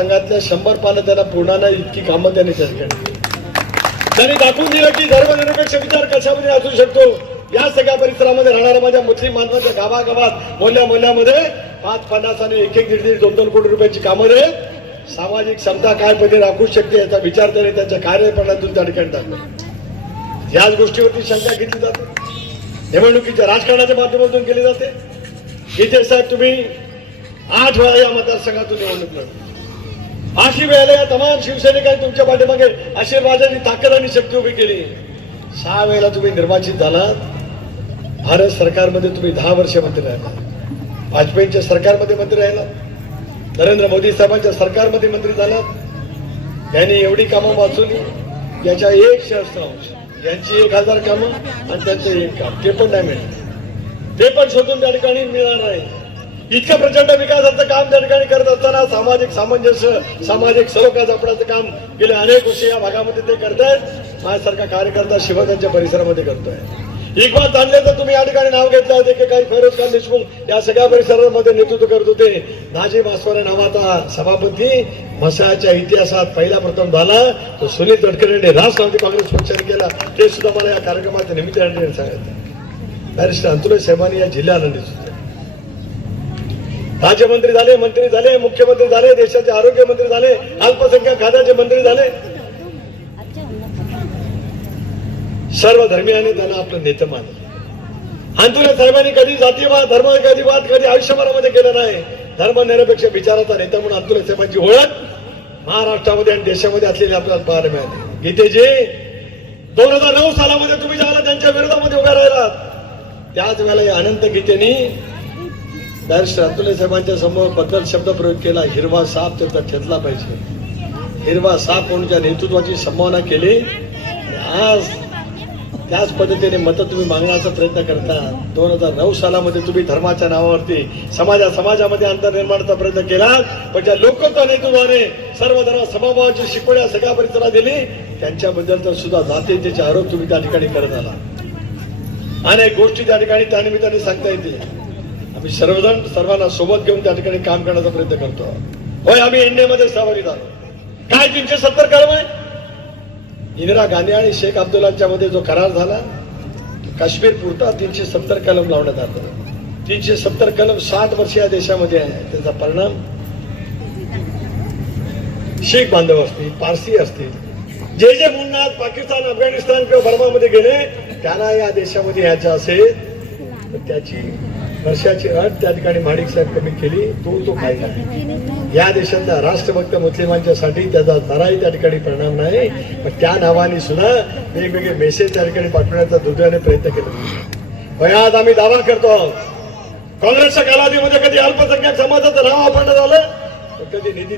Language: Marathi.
संघातल्या शंभर पानं त्यांना पूर्ण इतकी कामं त्यांनी त्या ठिकाणी त्यांनी दाखवून दिलं की धर्मनिरपेक्ष विचार कशामध्ये असू शकतो. या सगळ्या परिसरामध्ये राहणाऱ्या माझ्या मुस्लिम बांधवांच्या गावागावात मोल्या मोल्यामध्ये पाच पन्नास आणि एक एक दीड दीड दोन दोन कोटी रुपयाची कामं दे. सामाजिक क्षमता काय पद्धती राखू शकते याचा विचार त्याने त्यांच्या कार्यप्रणातून त्या ठिकाणी दाखवला याच गोष्टीवरती शंका घेतली जाते. निवडणुकीच्या राजकारणाच्या माध्यमातून केली जाते. इथे साहेब तुम्ही आठ वेळा या मतदारसंघातून निवडणूक लढली अशी वेळेला या तमाम शिवसैनिकांनी तुमच्या पाठीमागे आशीर्वादाची ताकद आणि शक्ती उभी केली. सहा वेळेला तुम्ही निर्वाचित झालात. भारत सरकारमध्ये तुम्ही दहा वर्ष मंत्री राहिला वाजपेयींच्या सरकारमध्ये मंत्री राहिला नरेंद्र मोदी साहेबांच्या सरकारमध्ये मंत्री झालात. यांनी एवढी कामं वाचवली. याच्या एक सहस्त्रांश यांची एक हजार कामं आणि त्यांचं एक काम. ते पण नाही मिळणार. ते पण शोधून त्या ठिकाणी मिळणार नाही. इतकं प्रचंड विकासाचं काम त्या ठिकाणी करत असताना सामाजिक सामंजस्य सामाजिक सलोखा जपण्याचं काम गेले अनेक वर्षी या भागामध्ये ते करतायत. माझ्यासारखा कार्यकर्ता शिवकांच्या परिसरामध्ये करतोय. एक बात जाणले तर तुम्ही या ठिकाणी नाव घेतलं होते की काही फेरोज खान देशमुख या सगळ्या परिसरामध्ये नेतृत्व करत होते. नाजी मास्वारे नावाचा सभापती. मसाच्या इतिहासात पहिला प्रथम झाला. तो सुनील तटकरे राष्ट्रवादी काँग्रेस पक्षाने केला. ते सुद्धा मला या कार्यक्रमाच्या निमित्ताने सांगितलं बॅरिस्टर अंतुले साहेबांनी या जिल्ह्याला दिसतो राज्यमंत्री झाले मंत्री झाले मुख्यमंत्री झाले देशाचे आरोग्य मंत्री झाले अल्पसंख्याक खात्याचे मंत्री झाले. सर्व धर्मियांनी त्यांना आपलं नेतं मानलं. अंतुरे साहेबांनी कधी जातीवाद धर्म कधी वाद कधी आयुष्यभरामध्ये केलं नाही. धर्मनिरपेक्ष विचाराचा नेता म्हणून अंतुरे साहेबांची ओळख महाराष्ट्रामध्ये आणि देशामध्ये असलेली आपल्याला पाहायला मिळाली गीतेजी दोन हजार नऊ सालामध्ये तुम्ही ज्याला त्यांच्या विरोधामध्ये उभ्या राहिलात त्याच वेळेला या अनंत गीतेनी बॅरिस्टर अतुले साहेबांच्या समोर बद्दल शब्द प्रयोग केला हिरवा साप त्याचा खेचला पाहिजे. हिरवा साप म्हणून नेतृत्वाची संभावना केली? आज त्याच पद्धतीने मतं तुम्ही मागण्याचा प्रयत्न करता. दोन हजार नऊ सालामध्ये तुम्ही धर्माच्या नावावरती समाजा समाजामध्ये अंतर निर्माणाचा प्रयत्न केला पण ज्या लोकत्व नेतृत्वाने सर्व धर्म समभावाची शिकवण्या सगळ्या परिसरात दिली त्यांच्याबद्दल तर सुद्धा जातीयतेचे आरोप तुम्ही त्या ठिकाणी करत आला अनेक गोष्टी त्या ठिकाणी त्यानिमित्ताने सांगता येतील. आम्ही सर्वजण सर्वांना सोबत घेऊन त्या ठिकाणी काम करण्याचा प्रयत्न करतो. होय आम्ही एनडीएमध्ये सहभागी झालो. काय तीनशे सत्तर कलम आहे? इंदिरा गांधी आणि शेख अब्दुल्लांच्या मध्ये जो करार झाला काश्मीर पुरता तीनशे सत्तर कलम लावण्यात आलं. तीनशे सत्तर कलम साठ वर्ष या देशामध्ये आहे. त्याचा परिणाम शीख बांधव असतील पारसी असतील जे जे मुन्ना पाकिस्तान अफगाणिस्तान किंवा बर्मामध्ये गेले त्यांना या देशामध्ये यायचं असेल तर त्याची वर्षाची अट त्या ठिकाणी माणिक साहेब कमी केली तो तो कायदा आहे. या देशातल्या राष्ट्रभक्त मुस्लिमांच्यासाठी त्याचा जराही त्या ठिकाणी परिणाम नाही. पण त्या नावाने सुद्धा वेगवेगळे मेसेज त्या ठिकाणी पाठवण्याचा दुर्दैवाने प्रयत्न केला. भयात आम्ही दावा करतो आहोत. काँग्रेसच्या कालावधीमध्ये कधी अल्पसंख्याक समाजाचं नाव आपण झालं? तर कधी निधी